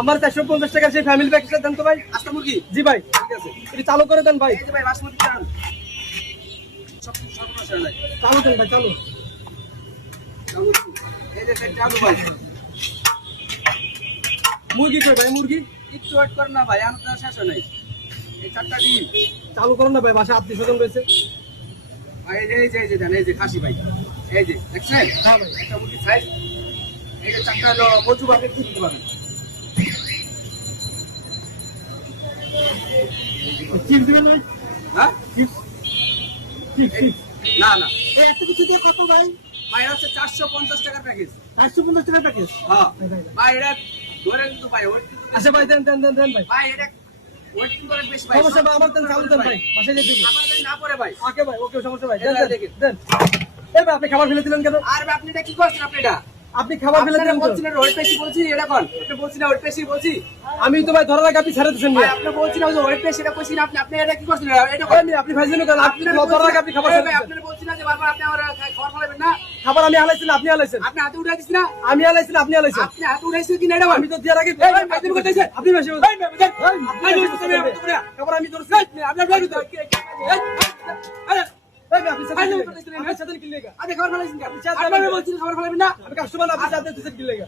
আমার 450 টাকা সেই ফ্যামিলি প্যাকেজটা দেন তো ভাই। আজকে মুরগি জি ভাই, ঠিক আছে, এটা চালু করে দেন ভাই। এই যে ভাই বাসমতি চাল সব সমস্যা নাই। চালু দেন ভাই, চালু। এই যে সেটা আলু ভাই মুরগি কই ভাই, মুরগি একটু ওয়েট করেন না ভাই, আমার শেষ হয় নাই। এই চারটা ডিম চালু করেন না ভাই, বাসা আত্মীয় স্বজন রয়েছে। ভাই, এই যে দেন, এই যে খাসি ভাই, এই যে দেখছেন হ্যাঁ ভাই, একটা মুরগির সাইজ। এই যে চারটা হলো কচু পাবেন, কি দিতে পাবেন? চিপস দিবেন ভাই? হ্যাঁ চিপস, চিপস, চিপস। না না এই এত কিছু দিয়ে কত ভাই? ভাই হচ্ছে 450 টাকার প্যাকেজ। 450 টাকা প্যাকেজ। হ্যাঁ ভাই, এটা ধরে কিন্তু ভাই ওয়েট কিন্তু আচ্ছা ভাই, দেন দেন দেন দেন ভাই। ভাই, এটা ওয়েট কিন্তু অনেক বেশি ভাই। সমস্যা ভাই, আমার দেন, চালু দেন ভাই, বাসায় যেতে দিব। আমার যদি না পড়ে ভাই। ওকে ভাই, ওকে, সমস্যা ভাই, দেন এটা দেন দেখেন। দেন। এই ভাই, আপনি খাবার ফেলে দিলেন কেন? আর ভাই, আপনি এটা কি করছেন? আপনি এটা আপনি খাবার ফেলে দিলেন তো? বলছেন ওয়েট বেশি বলছি, এটা কোন আপনি বলছেন ওয়েট বেশি বলছি? আমি তো ভাই ধরার আগে আপনি ছেড়ে দিচ্ছেন ভাই ভাই। আপনি বলছেন ওই ওয়েট বেশি, এটা কইছেন আপনি। আপনি এটা কি করছেন? এটা ভাই, আপনি ভাইছেন কেন? আপনি ধরার আগে আপনি খাবার ফেলে ভাই, দিচ্ছেন। আপনি বলছেন না যে বারবার আপনি আমার খাবার ফলাবেন না। খাবার আমি হালাইছি না আপনি হালাইছেন? আপনি হাতে উঠাই দিছেন না? আমি হালাইছি না আপনি হালাইছেন? আপনি হাতে উঠাইছেন কি না এটা? আমি তো দেওয়ার আগে এই ভাই, আপনি করতেছেন। আপনি বেশি ভাই ভাই ভাই, আপনি বেশি আপনি করতেছেন। খাবার আমি ধরছি। আপনার ভাই তো আরে এই ভাই, আপনি সাথে আপনি সাথে কি লেগা? আপনি খাবার ফলাইছেন কেন? চাচা, আপনি বলছেন খাবার ফলাবেন না। আমি কাস্টমার, আপনি সাথে দিচ্ছেন কি লেগা?